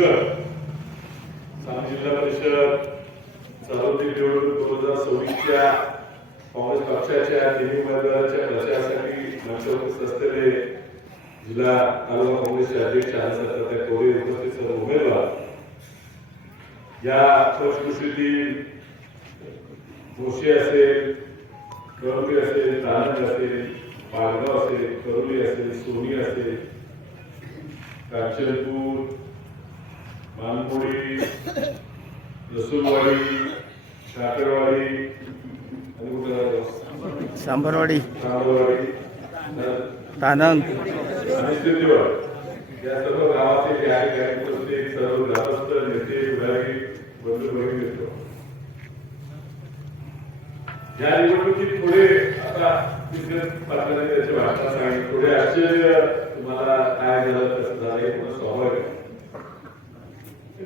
धनगर सांगली जिल्हा परिषद सार्वत्रिक निवडणूक 2026च्या काँग्रेस पक्षाच्या तिन्ही उमेदवारांच्या प्रचारासाठी मंचावर असलेले जिल्हा तालुका काँग्रेसचे अध्यक्ष आणि कोरे उपस्थित सर्व उमेदवार या पक्षकृषीतील जोशी असेल, कळवली असेल, तानक असेल, पारगाव असेल, करोली असेल, सोनी असेल, कांचनपूर, मानमोडी, रसूलवाडी, साखरवाडी आणि कुठे सांबरवाडी, तानंग आणि सिद्धीवाड या सर्व गावातील सर्व ग्रामस्थ नेते विभागी बंधू भगिनी येतो. या निवडणुकीत पुढे आता पाटलांनी त्याच्या भाषणात सांगितलं, पुढे आश्चर्य तुम्हाला काय झालं, कसं झालं हे पुन्हा स्वाभाविक आहे.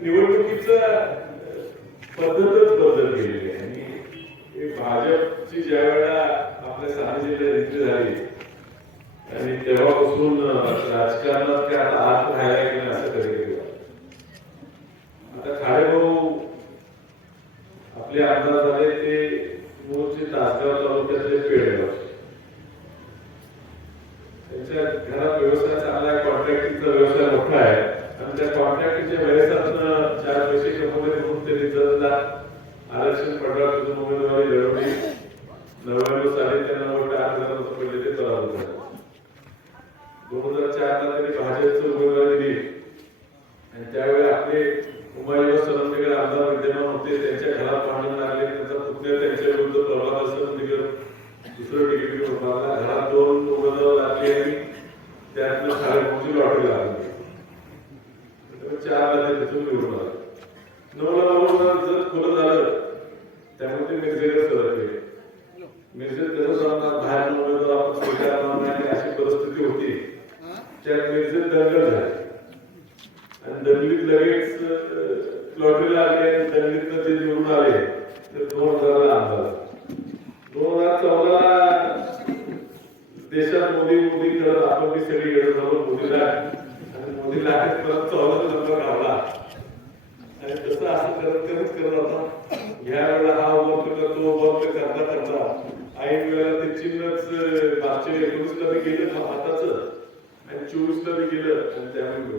निवडणुकीचा पद्धतच बदल केलेली आहे आणि भाजपची ज्या वेळेला आपल्या सांगली जिल्ह्यात एंट्री झाली आणि तेव्हापासून राजकारणात काय आता आत राहायला गेलं असं कधी गेलं. आता खाडेभाऊ आपले आमदार झाले ते मूळचे तासगाव तालुक्यातले पेडगाव. त्यांच्या घरात व्यवसाय चांगला आहे, कॉन्ट्रॅक्टिंगचा व्यवसाय मोठा आहे आणि त्या कॉन्ट्रॅक्टिंगच्या व्यवसायातून 4 पैसे कमवले म्हणून त्यांनी जरा आरक्षण पडल्यापासून उमेदवारी लढवली. 99 साली त्यांना 8,000 पडले, ते पराभूत झाले. 2004 ला त्यांनी भाजपची उमेदवारी दिली आणि त्यावेळी आपले उमाजी सरंदेकर आमदार विद्यमान होते. त्यांच्या घरात भांडण लागले, त्यांचा पुतण्या त्यांच्या विरुद्ध प्रभात असं दुसरं तिकीट होता. घरात 2 उमेदवार लागले आणि त्यातनं खाडेभाऊची लॉटरी लागली. 4 ला तिथून निवडून आले. 9 ला जर खुलं झालं त्यामुळे ते मिरजेला सरकले. मिरजेत कसं बाहेर उमेदवार आपण स्वीकारणार नाही अशी परिस्थिती होती. त्यात मिरजेत दंगल झाली आणि दंगलीत लगेच लॉटरीला आले आणि दंगलीत ते निवडून आले तर 2000 ला आमदार. 2014 देशात मोदी करत आपण मी सगळी गेलो मोदीला आणि मोदीला परत 14 नंबर गावला आणि तसं असं करत होता. ह्या वेळेला हा उभं करतो, उभं करता ऐन वेळेला ते चिन्हच मागच्या 19 ला गेलं हाताचं आणि 24 ला गेलं आणि त्यामुळे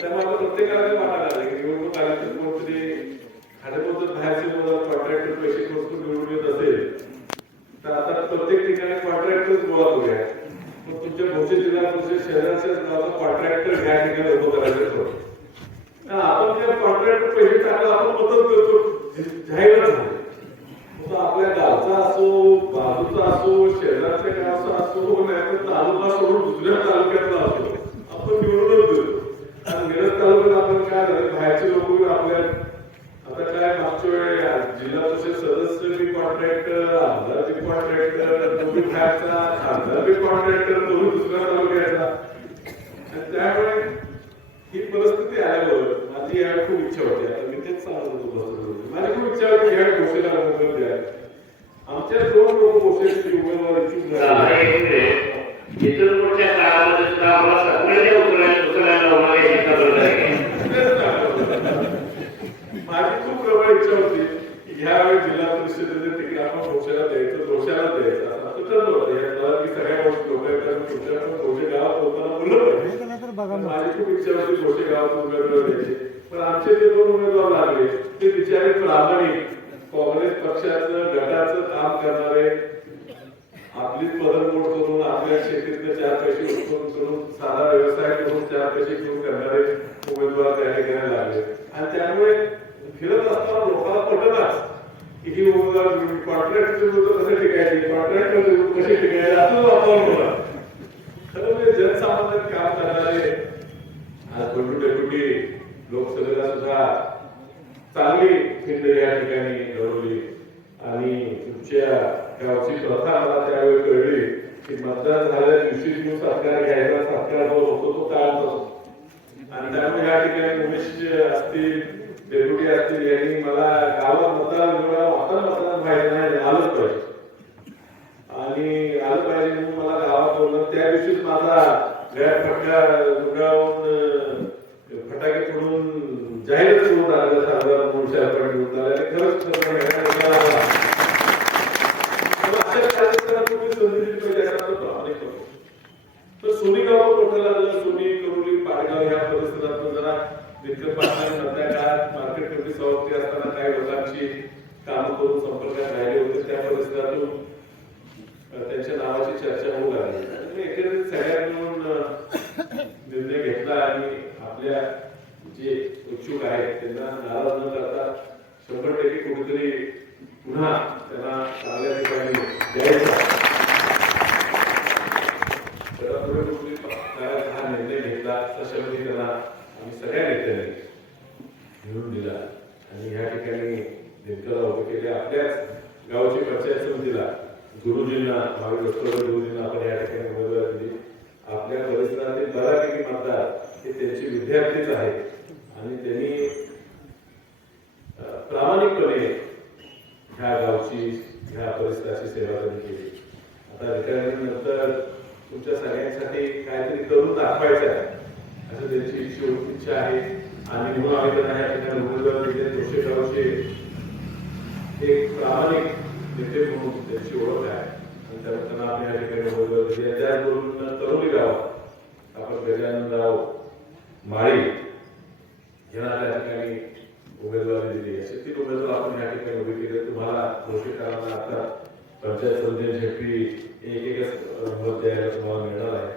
त्यामुळे आता प्रत्येकाला वाटायला लागलं की निवडणूक आली तर कोणतरी खाडेपोत बाहेरचे कॉन्ट्रॅक्टर पैसे खर्च निवडून येत असेल तर आता प्रत्येक ठिकाणी कॉन्ट्रॅक्टरच गोळा करूया. मग तुमच्या भोसे जिल्हा परिषद शहराच्या गावाचा कॉन्ट्रॅक्टर ह्या ठिकाणी उभं करायचं. आपण त्या कॉन्ट्रॅक्टर पैसे टाकला आपण मदत करतो जाहीरच झाले. आपल्या गावचा असो, बाजूचा असो, शहराच्या गावचा असो, नाही तालुका सोडून दुसऱ्या तालुक्यातला असो, आपण निवडूनच देतो. आणि मिरज तालुक्यात आपण काय झालं, बाहेरचे लोक आपल्या आता काय मागच्या वेळी जिल्हा परिषद सदस्य कॉन्ट्रॅक्टर, आमदार कॉन्ट्रॅक्टर, तुम्ही खायचा खासदार कॉन्ट्रॅक्टर, तुम्ही दुसऱ्या तालुक्याचा. आणि त्यामुळे ही परिस्थिती आल्यावर माझी यावेळी खूप इच्छा होती. आता मी तेच सांगत होतो, माझी खूप इच्छा होती या गोष्टीला उमेदवार द्या. आमच्या 2 लोक गोष्टीची उमेदवार इच्छुक झाले. पुढच्या काळामध्ये सुद्धा आम्हाला सगळ्यांनी उचलायला माझी खूप प्रबळ इच्छा होती की ह्यावेळी जिल्हा परिषदेचे तिकीट आपण भोशाला द्यायचं, दोषाला द्यायचं असं ठरलं होतं. या की सगळ्या गोष्टी तुमच्या पण भोसे गावात होताना बोललं पाहिजे. माझी खूप इच्छा होती भोसे गावात उमेदवार द्यायचे. पण आमचे जे 2 उमेदवार लागले ते बिचारे प्रामाणिक काँग्रेस पक्षाचं गटाचं काम करणारे, आपलीच पदरमोड करून आपल्या शेतीतले 4 पैसे उत्पन्न करून साधा व्यवसाय करून 4 पैसे घेऊन करणारे उमेदवार तयारी करायला लागले. आणि त्यामुळे फिरत असताना लोकांना पटतच की ही उमेदवार कॉन्ट्रॅक्ट कसं टिकायचे, कॉन्ट्रॅक्ट कसे टिकायचे असं वातावरण होणार. खरं म्हणजे जनसामान्यात काम करणारे आज डेप्युटी लोकसभेला सुद्धा चांगली खिंड या ठिकाणी घडवली. आणि तुमच्या गावची प्रथा मला त्यावेळी कळली की मतदान झाल्या दिवशी सरकार घ्यायचा, सरकार जो होतो तो काळात असतो. आणि त्यामुळे या ठिकाणी उमेश असतील, डेप्युटी असतील, यांनी मला गावात मतदान मतदान माहिती नाही आलंच पाहिजे आणि आलं पाहिजे म्हणून मला गावात बोललं. त्या दिवशीच माझा गैरफटका दुगावून खासदार मोर्चा आपण निवडून आले आणि खरंच अशा कार्यक्रमात तुम्ही संधी दिली पाहिजे असं मला प्रामाणिक करतो. तर सोनी गाव मोठं लागलं, सोनी करुली पाडगाव ह्या परिसरात जरा दिक्कत पाहणारी मधल्या काळात मार्केट कमिटी सभापती असताना काही लोकांची कामं करून संपर्कात राहिले होते. त्या परिसरातून त्यांच्या नावाची चर्चा होऊ लागली. एकंदरीत सगळ्यांनी मिळून निर्णय घेतला आणि आपल्या जे इच्छुक आहेत त्यांना नाराज न करता 100% कुठेतरी पुन्हा त्यांना चांगल्या ठिकाणी द्यायचा हा निर्णय घेतला. तशा त्यांना आम्ही सगळ्या नेत्यांनी मिळून दिला आणि ह्या ठिकाणी नेमक्याला उभे केले. आपल्याच गावची पंचायत समितीला गुरुजींना भावी गुरुजींना आपण या ठिकाणी उमेदवारी दिली. आपल्या परिसरातील बऱ्यापैकी मतदार हे त्यांचे विद्यार्थीच आहेत आणि त्यांनी प्रामाणिकपणे ह्या गावची ह्या परिसराची सेवा त्यांनी केली. आता रिटायरमेंटनंतर तुमच्या सगळ्यांसाठी काहीतरी करून दाखवायचं आहे असं त्यांची इच्छा आहे आणि म्हणून आम्ही त्यांना या ठिकाणी उमेदवारी दिली. जोशेगावचे एक प्रामाणिक नेते म्हणून त्यांची ओळख आहे आणि त्यामुळे त्यांना आम्ही या ठिकाणी उमेदवारी दिली. त्याचबरोबर तरुणी गावात आपण गजाननराव माळी यांना त्या ठिकाणी उमेदवारी दिली. असे 3 उमेदवार आपण या ठिकाणी उभे केले. तुम्हाला जोशेकरांना आता पंचायत समिती झेपी एक मत द्यायला तुम्हाला मिळणार आहे.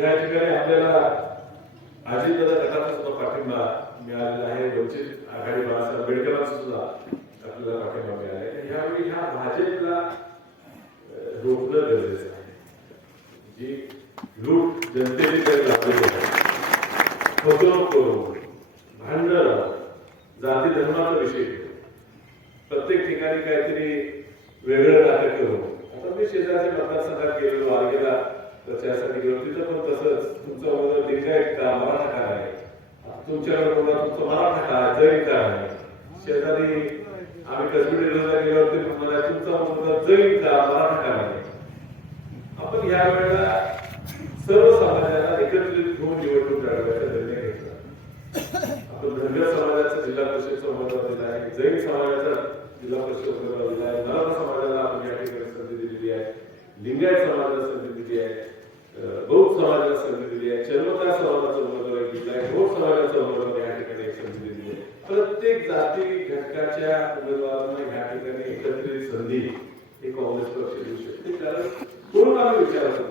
या ठिकाणी आपल्याला अजितदादा गटाचा सुद्धा पाठिंबा मिळालेला आहे. वंचित आघाडी बाळासाहेब आंबेडकरांचा सुद्धा आपल्याला पाठिंबा मिळाला आहे. यावेळी ह्या भाजपला रोखणं गरजेचं आहे. जी लूट जनतेने काही लावलेली आहे, फसवणूक करून भांडण जाती धर्माचा विषय प्रत्येक ठिकाणी काहीतरी वेगळं नाटक करून. आता मी शेजारच्या मतदारसंघात गेलो, आर्गेला प्रचारासाठी गेलो, तिथं पण तसंच तुमचा उमेदवार लिंगायत का मराठा का आहे, तुमच्याकडे कोणा तुमचा मराठा का जैन का आहे. शेजारी आम्ही कसबीला गेल्यावरती म्हणाला तुमचा उमेदवार जैन का मराठा का आहे. आपण या वेळेला सर्व समाजाला एकत्रित घेऊन निवडणूक लढवायचा निर्णय घेतला. आपण धनगर समाजाचा जिल्हा परिषदचा उमेदवार दिला आहे, जैन समाजाचा जिल्हा परिषद उमेदवार दिला आहे, मराठा समाजाला आपण या ठिकाणी संधी दिलेली आहे, लिंगायत समाजाला संधी दिली आहे, बौद्ध समाजाला संधी दिली आहे, चर्मकार समाजाचा उमेदवार दिला आहे, घोड समाजाचा उमेदवार या ठिकाणी एक संधी दिली आहे. प्रत्येक जाती घटकाच्या उमेदवारांना या ठिकाणी एकत्रित संधी हे काँग्रेस पक्ष देऊ शकते. कारण कोण आम्ही विचारायचं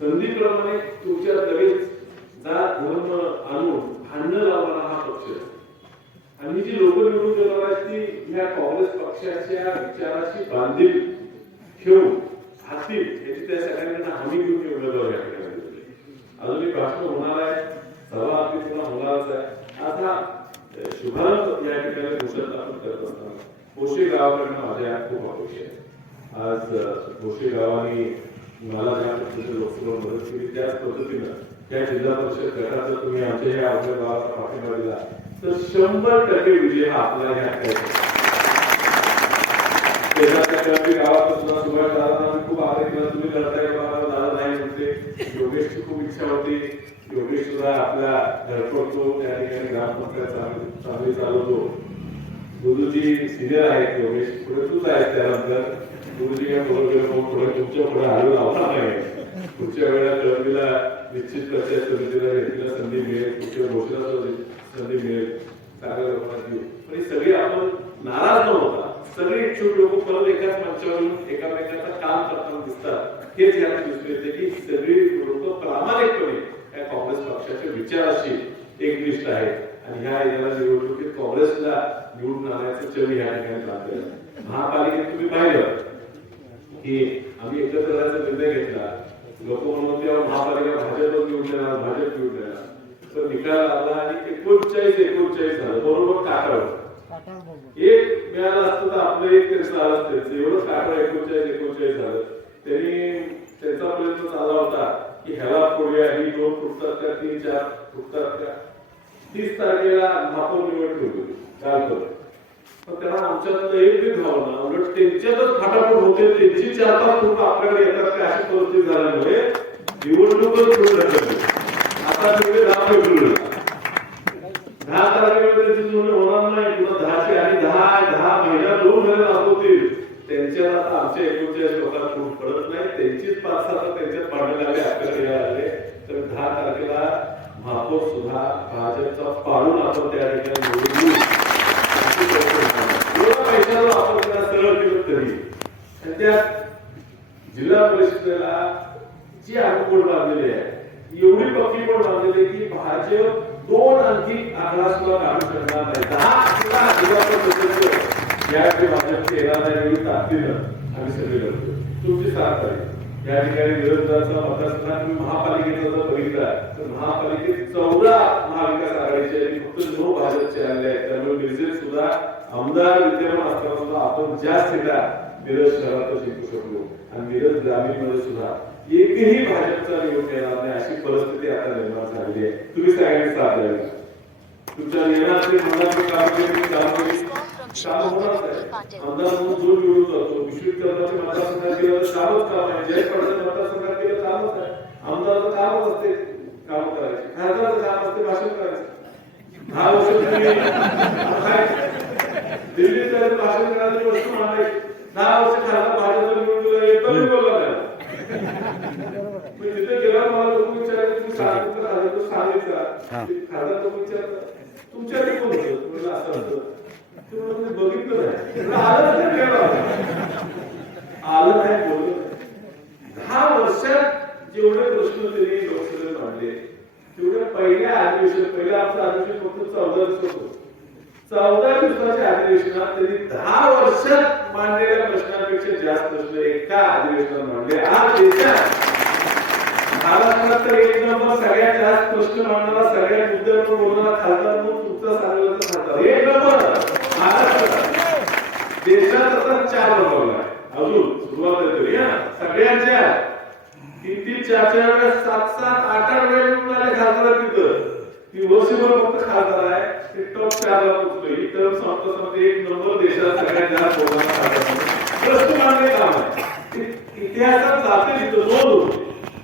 संधीप्रमाणे तुमच्यात लगेच जात धर्म आणून भांडण लावणारा हा पक्ष आणि जी लोक निवडून देणार आहेत ती ह्या काँग्रेस पक्षाच्या विचाराशी बांधील ठेवून हाती याची त्या सगळ्यांना हमी घेऊन मी उमेदवार या ठिकाणी दिले. अजून एक भाषण होणार आहे, सभा आपली पुन्हा होणारच आहे. आज हा शुभारंभ या ठिकाणी घोषणा आपण करत असताना भोसे गावाकडनं माझ्या खूप अपेक्षा आहे. आज भोसे गावाने मला ज्या पद्धतीने लोकसभा मदत केली त्याच पद्धतीनं त्या जिल्हा परिषद गटात जर तुम्ही आमच्या या आपल्या गावाचा पाठिंबा दिला तर 100% विजय हा आपला ह्या गावात सुद्धा सुभाष दादांना खूप आग्रह केला तुम्ही लढताय दादा नाही म्हणते. योगेशची खूप इच्छा होती, योगेश सुद्धा आपल्या धडपडतो त्या ठिकाणी ग्रामपंचायत चांगली चालवतो. गुरुजी सिनियर आहेत, योगेश पुढे तूच आहेस त्यानंतर गुरुजी या पुढे तुमच्या पुढे आलो लावणार नाही. पुढच्या वेळेला कळवीला निश्चित पंचायत समितीला व्यक्तीला संधी मिळेल, पुढच्या घोषणा संधी मिळेल, चांगल्या लोकांना देऊ. पण सगळे आपण नाराज न होता सगळे इच्छुक लोक परत एकाच मंचावरून एकामेकांचं काम करताना दिसतात. हेच याला दिसून येते की सगळी लोक प्रामाणिकपणे या काँग्रेस पक्षाच्या विचाराशी एकनिष्ठ आहेत आणि ह्या याला निवडणुकीत काँग्रेसला निवडून आणण्याचं चवी या ठिकाणी लागलं. महापालिकेत तुम्ही पाहिलं की आम्ही एकत्र राहायचा निर्णय घेतला. लोक म्हणून तेव्हा महापालिका भाजपवर निवडून देणार, भाजप निवडून देणार, तर निकाल आला आणि 39 झालं बरोबर काटावर. एक मिळालं असतं तर आपलं एक त्यांचं आलं असतं एवढं काटा 39 झालं. त्यांनी त्यांचा प्रयत्न चालला होता की ह्याला फोडूया, ही 2 फुटतात का 3-4 फुटतात का. 30 तारखेला महापौर निवड ठेवली काल करून, पण त्यांना आमच्यातलं एक बी भावना उलट त्यांच्यातच फाटाफट होते. त्यांची 4-5 फूट आपल्याकडे येतात का अशी परिस्थिती झाल्यामुळे निवडणूकच सुरू झाली. आता तुम्ही 10 फेब्रुवारी 10 विचार आता आमच्या 39 लोकांना खूप कळत नाही, त्यांचीच 5-6 त्यांच्यात भांडण लागले, आपल्याला यायला लागले. तर 10 तारखेला महापौर सुद्धा भाजपचा पाडून आपण त्या ठिकाणी निवडून येऊ. पैसा जो आपण त्यांना सरळ केलं तरी, आणि त्या जिल्हा परिषदेला जी आगोड बांधलेली आहे, एवढी पक्की बोट बांधलेली की भाजप 2 आणखी आकडा सुद्धा काढू शकणार नाही. 10 सुद्धा जिल्हा परिषद यावेळी भाजपचे येणार नाही एवढी ताकदीनं आम्ही सगळे लढतो. तुमची साथ आहे. या ठिकाणी विरोधाचा मतदारसंघात तुम्ही महापालिकेचा जर बघितला तर महापालिकेत 14 महाविकास आघाडीचे आणि फक्त 9 भाजपचे आले आहेत. त्यामुळे मिरजेत सुद्धा आमदार विद्यमान असताना सुद्धा आपण ज्या सीटा मिरज शहरात जिंकू शकलो, आणि मिरज ग्रामीण मध्ये सुद्धा एकही भाजपचा निवडून येणार नाही अशी परिस्थिती आता निर्माण झालेली आहे. तुम्ही सगळ्यांनी साथ द्यावी. तुमच्या येणारे मनातली कामगिरी काम होणार आहे. आमदार म्हणून जो निवडून जातो, विश्वित कर्जाचे मतदारसंघात गेलं तर कामच काम आहे, जय पडण्याच्या मतदारसंघात गेलं कामच आहे. आमदाराचं कामच असते काम करायचे, खासदाराचं काम असते भाषण करायचं. 10 वर्ष दिल्लीत जाऊन भाषण करायची वस्तू मांडायची. 10 वर्ष खासदार भाजपचा निवडून एकदम बोलला नाही. तिथे गेल्यावर मला लोक विचारायचे, तुम्ही सांगितलं खासदार लोक विचारतात तुमच्या कोण होतं, असं होतं बघितलं नाही, आलं नाही बोललं. 10 वर्षात जेवढे प्रश्न त्यांनी लोकसभेत मांडले तेवढे पहिल्या आमचं अधिवेशन फक्त 14 दिवस होतं. 14 दिवसाच्या अधिवेशनात त्यांनी 10 वर्षात मांडलेल्या प्रश्नांपेक्षा जास्त प्रश्न एका अधिवेशनात मांडले. आज देशात महाराष्ट्रात तर 1 नंबर सगळ्यात जास्त प्रश्न मांडणारा, सगळ्यात मुद्द्यावर बोलणारा खासदार म्हणून तुमचा सांगण्याचा खासदार 1 नंबर महाराष्ट्रात. देशात आता 4 नंबरला आहे. अजून सुरुवात तरी सगळ्यांच्या 3-3, 4-4 वेळा, 7-7, 8-8 वेळा निवडून आले खासदार तिथं. ती वर्षभर फक्त खासदार आहे, ते टॉप 4 ला पोहोचलो. ही टर्म संपता 1 नंबर देशात सगळ्यात जास्त बोलणारा खासदार प्रश्न मांडणे काम आहे. इतिहासात जाते तिथं नोंद